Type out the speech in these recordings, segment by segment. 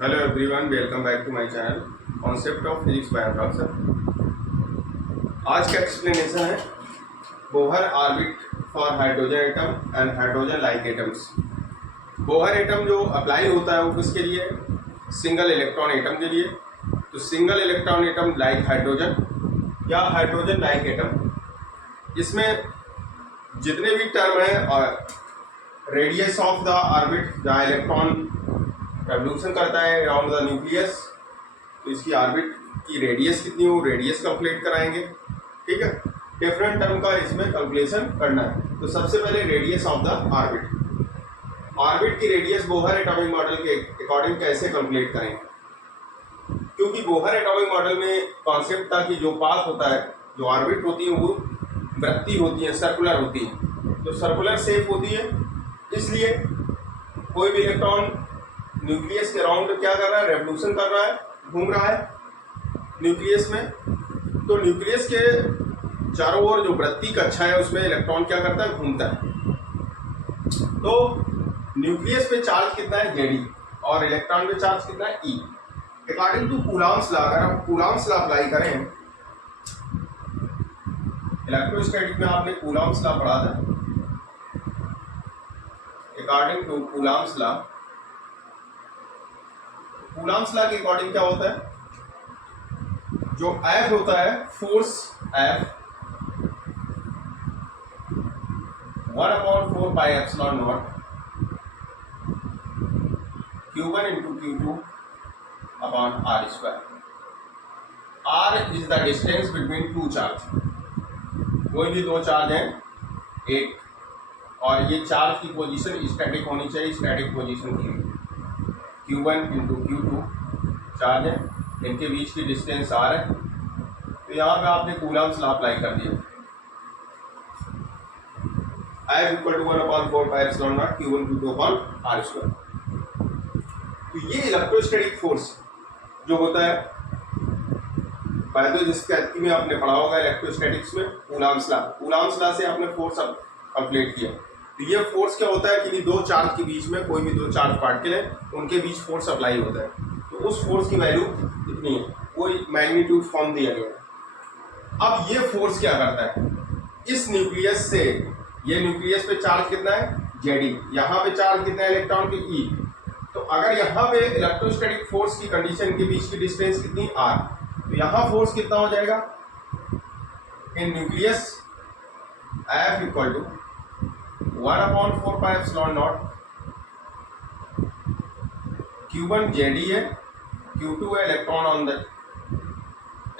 Hello everyone, welcome back to my channel concept of physics by Anurag sir. आज का explanation है Bohr orbit for hydrogen atom and hydrogen like atoms. Bohr atom जो apply होता है वो किसके लिए? सिंगल इलेक्ट्रॉन एटम के लिए। तो single electron atom like hydrogen या हाइड्रोजन लाइक एटम, इसमें जितने भी टर्म है और रेडियस ऑफ द ऑर्बिट जहाँ इलेक्ट्रॉन रेवोल्यूशन करता है अराउंड द न्यूक्लियस, तो इसकी ऑर्बिट की रेडियस कितनी हो, रेडियस कैलकुलेट कराएंगे। ठीक है, डिफरेंट टर्म का इसमें कैलकुलेशन करना है। तो सबसे पहले radius of the orbit. Orbit की रेडियस बोहर एटॉमिक मॉडल के अकॉर्डिंग कैसे कैलकुलेट करेंगे? क्योंकि बोहर एटॉमिक मॉडल में कॉन्सेप्ट था कि जो पाथ होता है, जो ऑर्बिट होती है वो वृत्तीय होती है, सर्कुलर होती है, तो सर्कुलर शेप होती है। इसलिए कोई भी इलेक्ट्रॉन न्यूक्लियस के अराउंड क्या कर रहा है? रेवोल्यूशन कर रहा है, घूम रहा है न्यूक्लियस में। तो न्यूक्लियस के चारों ओर जो वृत्तीय कक्षा है उसमें इलेक्ट्रॉन क्या करता है? घूमता है। तो न्यूक्लियस पे चार्ज कितना है? जेडी, और इलेक्ट्रॉन पे चार्ज कितना है? E. According to Coulomb's law, अगर हम कूलॉम्स लॉ अप्लाई करें, इलेक्ट्रोस्टैटिक में आपने कूलॉम्स लॉ पढ़ा था। According to Coulomb's law, Coulomb's law के अकॉर्डिंग क्या होता है? जो F होता है, force F 1/4 pi epsilon naught Q1 into Q2 upon R square। R is the distance between two charge। कोई भी दो चार्ज हैं, एक, और ये चार्ज की पोजीशन स्टैटिक होनी चाहिए, स्टैटिक पोजीशन की। Q1 into Q2 चार्ज है, इनके बीच की डिस्टेंस R है। तो यहाँ पे आपने कूलॉम्स लॉ अप्लाई कर दिया। I equal to 1/4 pi epsilon naught Q1 Q2 upon R square. तो ये इलेक्ट्रोस्टैटिक फोर्स जो होता है, बायोलॉजी में आपने पढ़ा होगा इलेक्ट्रोस्टैटिक्स में कूलॉम्स लॉ। कूलॉम्स लॉ से आपने फोर्स कंप्लीट किया। तो ये फोर्स क्या होता है कि दो चार्ज के बीच में, कोई भी दो चार्ज पार्टिकल है, उनके बीच फोर्स अप्लाई होता है। तो उस फोर्स की वैल्यू कितनी है, कोई मैग्नीट्यूड फॉर्म दिया गया है। अब ये फोर्स क्या करता है? इस न्यूक्लियस से, ये न्यूक्लियस पे चार्ज कितना है? जेडी, यहाँ पे चार्ज कितना है इलेक्ट्रॉन के? ई। तो अगर यहाँ पे इलेक्ट्रोस्टैटिक फोर्स की कंडीशन के बीच की डिस्टेंस कितनी? आर। तो यहाँ फोर्स कितना हो जाएगा in nucleus? F equal to 1/4 pi epsilon naught Q1 z e है, Q2 है electron on the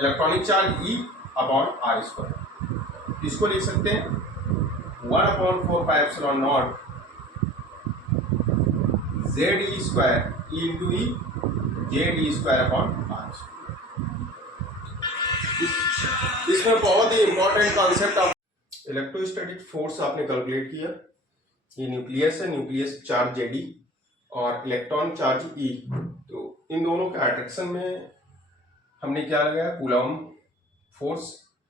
electronic charge e upon r square. इसको लिख सकते हैं 1/4 pi epsilon naught z e square, e into e, z e square upon r square. इसमें बहुत ही important concept of electrostatic force आपने कैलकुलेट किया। ये न्यूक्लियस है, न्यूक्लियस चार्ज जेडी और इलेक्ट्रॉन चार्ज ई। तो इन दोनों के अट्रैक्शन में हमने क्या लगाया? Coulomb force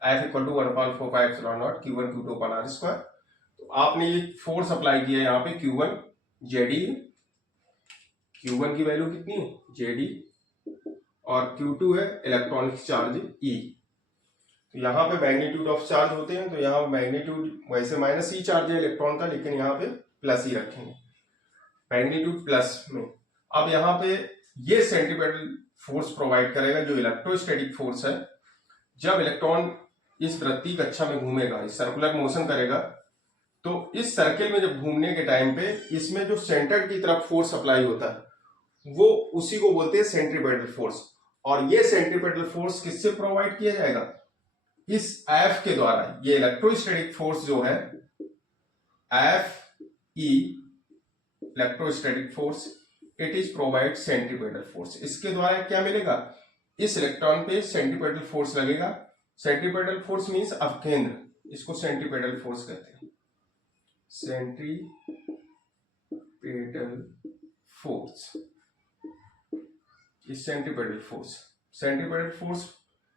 F equal to 1/4 pi epsilon naught Q1 Q2 upon R square. तो आपने ये फोर्स अप्लाई किया यहाँ पे Q1 जेडी, Q1 की वैल्यू कितनी है? जेडी, और Q2 है इलेक्ट्रॉनिक चार्ज ई। तो यहाँ पे मैग्नीट्यूड ऑफ चार्ज होते हैं, तो यहाँ मैग्नीट्यूड वैसे माइनस ई चार्ज है इलेक्ट्रॉन का, लेकिन यहाँ पे प्लस ही रखेंगे, मैग्नीट्यूड प्लस में। अब यहाँ पे ये सेंट्रीपेटल फोर्स प्रोवाइड करेगा जो इलेक्ट्रोस्टैटिक फोर्स है। जब इलेक्ट्रॉन इस वृत्तीय कक्षा में घूमेगा, इस सर्कुलर मोशन करेगा, तो इस सर्किल में जब घूमने के टाइम पे इसमें जो सेंटर की तरफ फोर्स अप्लाई होता है वो उसी को बोलते हैं सेंट्रीपेटल फोर्स। और ये सेंट्रीपेटल फोर्स किससे प्रोवाइड किया जाएगा? इस F के द्वारा। ये इलेक्ट्रोस्टैटिक फोर्स जो है F E electrostatic force, it is provide centripetal force. इसके द्वारा क्या मिलेगा? इस इलेक्ट्रॉन पे सेंट्रीपेटल फोर्स लगेगा। सेंट्रीपेटल फोर्स मींस अपकेंद्र, इसको सेंट्रीपेटल फोर्स कहते हैं, सेंट्रीपेटल फोर्स। इस सेंट्रीपेटल फोर्स, सेंट्रीपेटल फोर्स,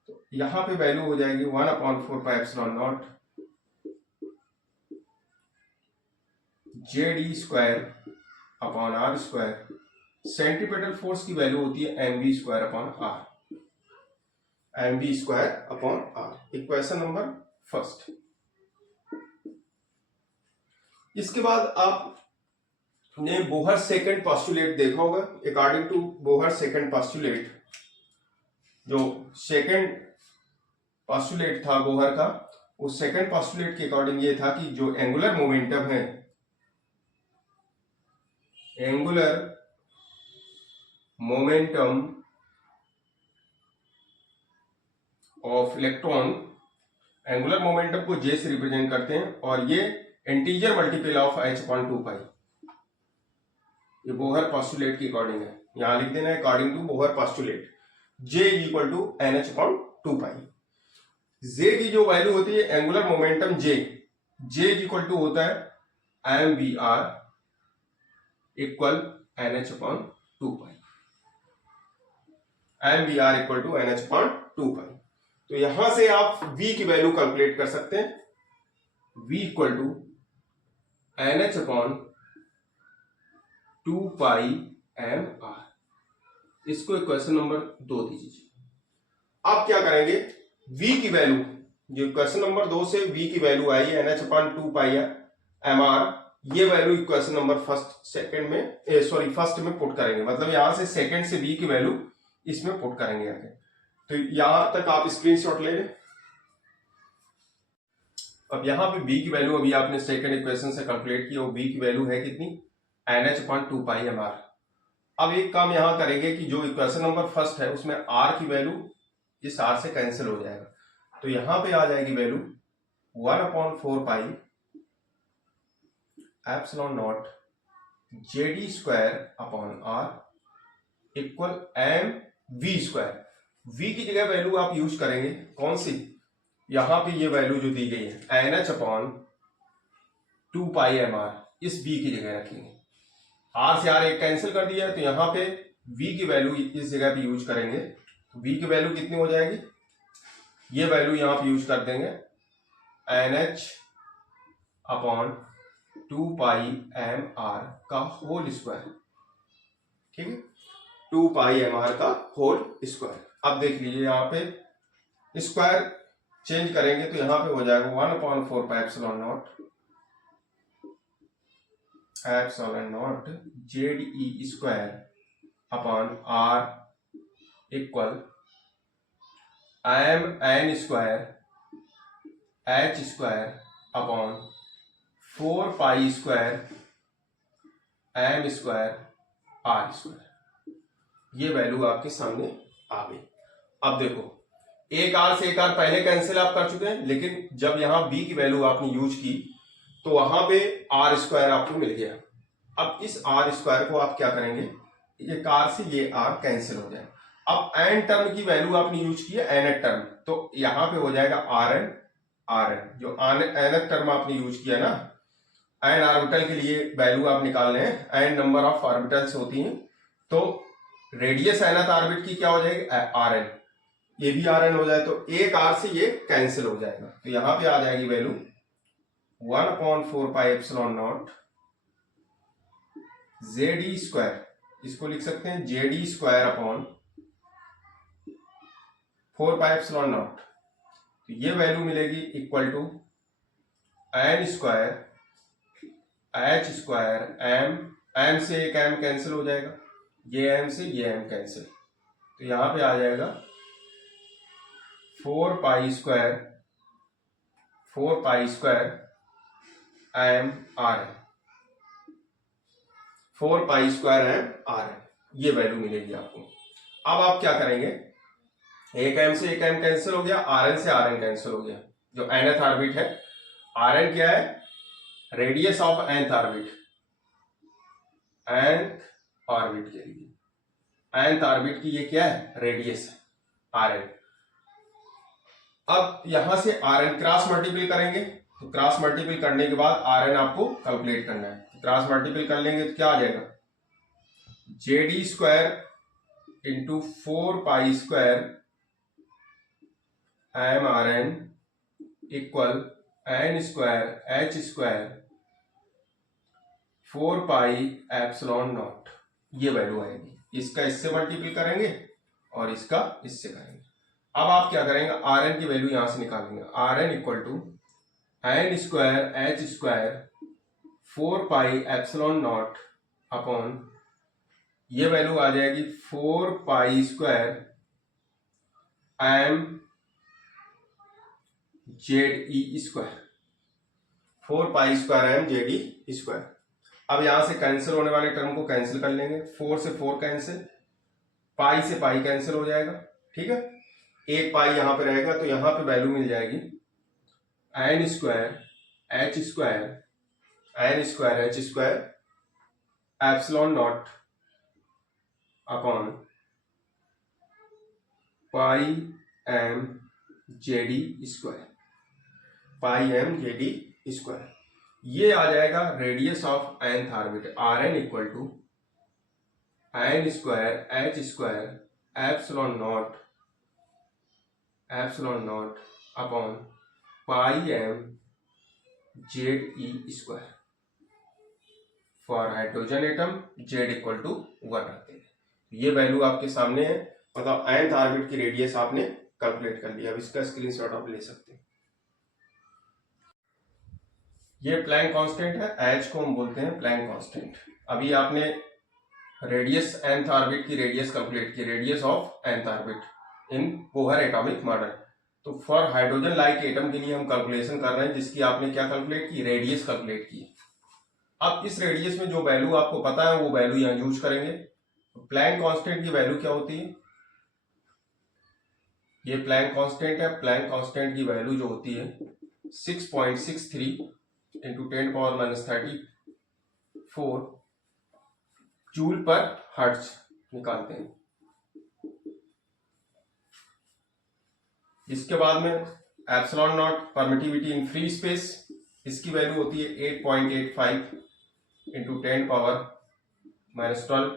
तो यहां पे वैल्यू हो जाएगी 1/4 pi epsilon naught z e square upon r square centripetal force की वैल्यू होती है mv square upon r, mv square upon r. Equation number first. इसके बाद आपने बोहर सेकंड पोस्टुलेट देखा होगा। According to Bohr second postulate, जो second postulate था बोहर का, उस सेकंड पोस्टुलेट के अकॉर्डिंग ये था कि जो एंगुलर मोमेंटम है, angular momentum of electron, angular momentum को जे से रिप्रेजेंट करते हैं और ये integer multiple of h upon 2 पाई। ये बोहर पोस्टुलेट के अकॉर्डिंग है, यहां लिख देना है according to Bohr postulate J equal to NH upon 2 pi. J की जो वैल्यू होती है angular momentum J equal to होता है mvr equal NH upon 2 pi, mvr equal to NH upon 2 pi. तो यहां से आप V की वैल्यू कैलकुलेट कर सकते हैं, V equal to NH upon 2 pi mr। इसको इक्वेशन नंबर 2 दीजिए। आप क्या करेंगे, V की वैल्यू, जो क्वेश्चन नंबर 2 से V की वैल्यू आई है NH अपॉन 2 पाई mr, ये वैल्यू इक्वेशन नंबर फर्स्ट में पुट करेंगे। मतलब यहां से सेकंड से V की वैल्यू इसमें पुट करेंगे आगे। तो यहां तक आप स्क्रीनशॉट ले लें। अब यहां पे B की वैल्यू अभी आपने सेकंड इक्वेशन से कैलकुलेट की, और B की वैल्यू है कितनी, NH अपॉन 2 पाई mr। अब एक काम यहां करेंगे कि जो इक्वेशन नंबर फर्स्ट है उसमें R की वैल्यू इस R से कैंसिल हो जाएगा, तो यहां पे आ जाएगी value 1 upon 4 pi epsilon naught JD square upon R equal mv square. V की जगह वैल्यू आप यूज करेंगे कौन सी, यहां पे ये वैल्यू जो दी गई है NH अपॉन 2 पाई mr, इस V की जगह रखेंगे। R से R एक कैंसिल कर दिया है, तो यहां पे V की वैल्यू इस जगह पे यूज करेंगे। तो V की वैल्यू कितनी हो जाएगी, ये वैल्यू यहां पे यूज कर देंगे NH अपॉन 2 पाई mr का होल स्क्वायर, ठीक है, 2 पाई mr का होल स्क्वायर। अब देख लीजिए यहाँ पे स्क्वायर चेंज करेंगे तो यहाँ पे हो जाएगा 1 upon 4 pi epsilon naught JD square upon R equal mn square h square upon 4 pi square m square r square. ये वैल्यू आपके सामने आ गई। अब देखो, एक R से एक R पहले कैंसिल आप कर चुके हैं, लेकिन जब यहां B की वैल्यू आपने यूज की तो वहां पे R स्क्वायर आपको मिल गया। अब इस R स्क्वायर को आप क्या करेंगे, ये R से ये R कैंसिल हो जाए। अब n टर्म की वैल्यू आपने यूज की है nth टर्म, तो यहां पे हो जाएगा Rn। जो nth टर्म आपने यूज किया ना, n ऑर्बिटल के लिए वैल्यू आप निकाल रहे हैं, n नंबर ऑफ ऑर्बिटल्स होती हैं, तो रेडियस nth ऑर्बिट की क्या हो जाएगी Rn, ये भी Rn हो जाए तो एक R से ये कैंसिल हो जाएगा। तो यहां पे आ जाएगी value 1 upon 4 pi epsilon naught JD square, इसको लिख सकते हैं JD square upon 4 pi epsilon naught. तो ये वैल्यू मिलेगी equal to n square h square m से एक m कैंसिल हो जाएगा, ये m से ये m कैंसिल, तो यहां पे आ जाएगा 4 pi square m r, 4 pi square m r, ये वैल्यू मिलेगी आपको। अब आप क्या करेंगे, एक m से एक m कैंसिल हो गया, Rn से Rn कैंसिल हो गया। जो nth ऑर्बिट है, Rn क्या है, radius of nth orbit, nth orbit के लिए nth ऑर्बिट की ये क्या है, रेडियस है Rn। अब यहां से Rn क्रॉस मल्टीपल करेंगे, तो क्रॉस मल्टीपल करने के बाद Rn आपको कैलकुलेट करना है। क्रॉस मल्टीपल कर लेंगे तो क्या आ जाएगा, JD square into 4 pi square m Rn equal n square h square 4 pi epsilon not. ये वैल्यू आएगी, इसका इससे मल्टीपल करेंगे और इसका इससे करेंगे। अब आप क्या करेंगे, आर एन की वैल्यू यहां से निकालेंगे, r n equal to n square h square 4 pi epsilon naught upon, ये वैल्यू आ जाएगी 4 pi square m z e square, 4 pi square m z e square. अब यहां से कैंसिल होने वाले टर्म को कैंसिल कर लेंगे, 4 से 4 कैंसिल, पाई से पाई कैंसिल हो जाएगा, ठीक है, एक पाई यहां पे रहेगा, तो यहां पे वैल्यू मिल जाएगी n square h square epsilon naught upon pi m z e square, pi m z e square. ये आ जाएगा radius of nth orbit, r n equal to n square h square epsilon naught upon pi m z e square. For hydrogen atom z equal to 1 रखते हैं। ये value आपके सामने है, मतलब nth ऑर्बिट की रेडियस आपने कैलकुलेट कर लिया। अब इसका स्क्रीनशॉट आप ले सकते हैं। ये प्लैंक कांस्टेंट है, एच को हम बोलते हैं प्लैंक कांस्टेंट। अभी आपने रेडियस nth ऑर्बिट की रेडियस कैलकुलेट की, radius of nth orbit in Bohr atomic model. तो फॉर हाइड्रोजन लाइक एटम के लिए हम कैलकुलेशन कर रहे हैं, जिसकी आपने क्या कैलकुलेट की, रेडियस कैलकुलेट की। अब इस रेडियस में जो वैल्यू आपको पता है वो वैल्यू यहां यूज करेंगे। प्लैंक कांस्टेंट की वैल्यू क्या होती है, ये प्लैंक कांस्टेंट है, प्लैंक कांस्टेंट की वैल्यू जो होती है 6.63 इंटू 10⁻34 जूल पर हर्ट्ज निकालते हैं। इसके बाद में epsilon naught permittivity in free space, इसकी वैल्यू होती है 8.85 into 10⁻12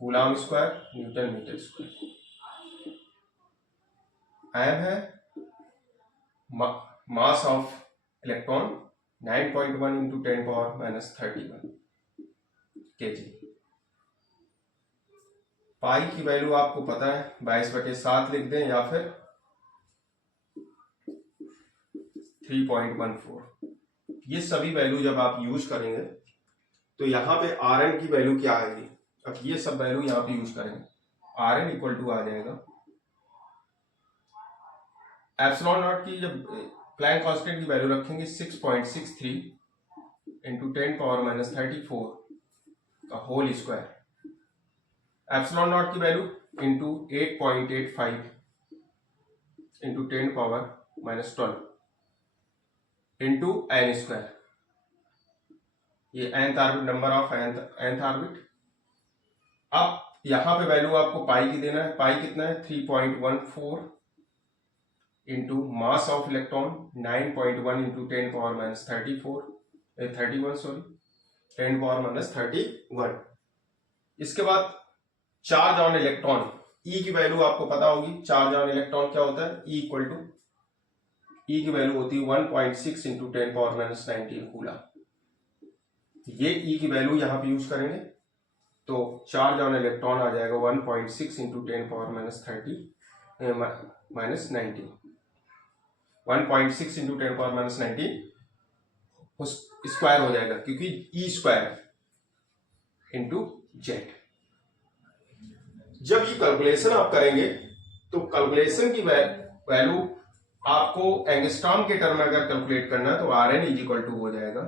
coulomb square newton metre square. M है mass of electron 9.1 into 10⁻31 kg। Pi की वैल्यू आपको पता है 22/7 लिख दें या फिर 3.14। ये सभी वैल्यू जब आप यूज करेंगे तो यहां पे आर एन की वैल्यू क्या आएगी। अब ये सब वैल्यू यहां पे यूज करेंगे, आर एन इक्वल टू आ जाएगा एप्सिलॉन नॉट की, जब प्लैंक कांस्टेंट की वैल्यू रखेंगे 6.63 इंटू 10⁻34 का होल स्क्वायर, एप्सिलॉन नॉट की value into 8.85 into 10⁻12 into n square, ये nth orbit, number of nth orbit. अब यहां पे वैल्यू आपको पाई की देना है, पाई कितना है 3.14 into mass of electron 9.1 into 10⁻31। इसके बाद चार्ज ऑन इलेक्ट्रॉन, ई की वैल्यू आपको पता होगी, चार्ज ऑन इलेक्ट्रॉन क्या होता है, ई इक्वल टू, ई की वैल्यू होती है 1.6 इंटू 10⁻19 कूलम। ये ई की वैल्यू यहां पे यूज करेंगे, तो चार्ज ऑन इलेक्ट्रॉन आ जाएगा 1.6 इंटू 10⁻30 -19, 1.6 इंटू 10⁻19 स्क्वायर हो जाएगा, क्योंकि ई स्क्वायर इंटू जेड। जब ये कैलकुलेशन आप करेंगे तो कैलकुलेशन की वैल्यू आपको एंगस्ट्रॉम के टर्म में अगर कैलकुलेट करना है तो r n is equal to हो जाएगा।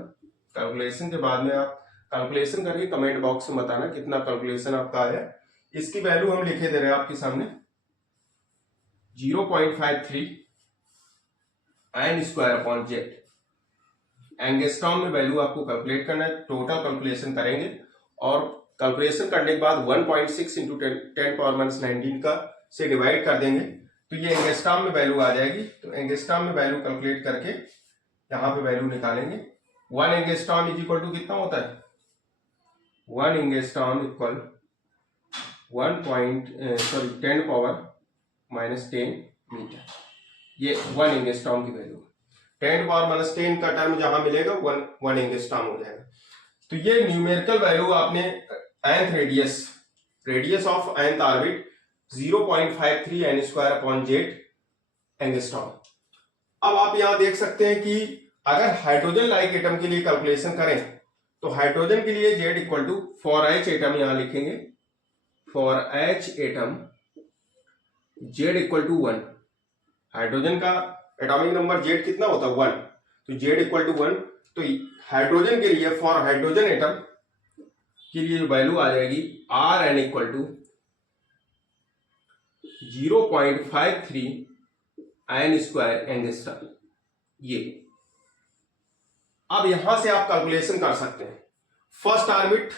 कैलकुलेशन के बाद में आप कैलकुलेशन करके कमेंट बॉक्स में बताना कितना कैलकुलेशन आपका आया। इसकी वैल्यू हम लिखे दे रहे हैं आपके सामने 0.53 n square upon z. Angstrom में वैल्यू आपको कैलकुलेट करना है, टोटल कैलकुलेशन करेंगे और कैलकुलेशन करने के बाद 1.6 इंटू 10⁻19 का से डिवाइड कर देंगे तो ये एंगस्ट्रॉम में वैल्यू आ जाएगी। तो एंगस्ट्रॉम में वैल्यू कैलकुलेट करके यहां पे वैल्यू निकालेंगे। 1 एंगस्ट्रॉम इज इक्वल टू कितना होता है, 1 एंगस्ट्रॉम इक्वल 10⁻10 मीटर। ये 1 एंगस्ट्रॉम की वैल्यू, 10⁻10 का टर्म जहां मिलेगा 1 एंगस्ट्रॉम हो जाएगा। तो ये न्यूमेरिकल वैल्यू आपने nth radius of nth orbit 0.53 n square upon z angstrom. अब आप यहां देख सकते हैं कि अगर हाइड्रोजन लाइक एटम के लिए कैलकुलेशन करें तो हाइड्रोजन के लिए Z equal to for H atom यहां लिखेंगे, for H atom Z equal to 1। Hydrogen का एटॉमिक नंबर Z कितना होता है 1, तो Z इक्वल टू 1। तो हाइड्रोजन के लिए फॉर हाइड्रोजन एटम के लिए वैल्यू आ जाएगी Rn equal to 0.53 n square angstrom. ये अब यहां से आप कैलकुलेशन कर सकते हैं। फर्स्ट ऑर्बिट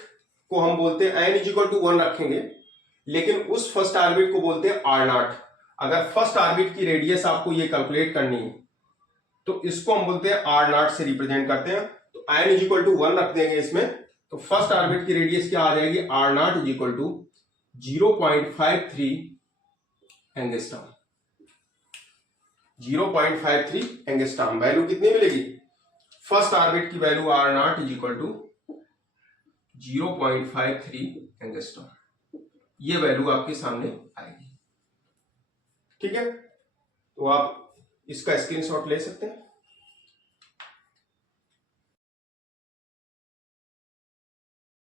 को हम बोलते हैं n इक्वल टू 1 रखेंगे, लेकिन उस फर्स्ट ऑर्बिट को बोलते हैं R0। अगर फर्स्ट ऑर्बिट की रेडियस आपको ये कैलकुलेट करनी है तो इसको हम बोलते हैं R0 से रिप्रेजेंट करते हैं। तो n इक्वल टू 1 रख देंगे इसमें, तो फर्स्ट ऑर्बिट की रेडियस क्या आ जाएगी R0 equal to 0.53 angstrom. 0.53 angstrom value कितनी मिलेगी? फर्स्ट ऑर्बिट की value R0 equal to 0.53 angstrom. ये वैल्यू आपके सामने आएगी। ठीक है, तो आप इसका स्क्रीनशॉट ले सकते हैं।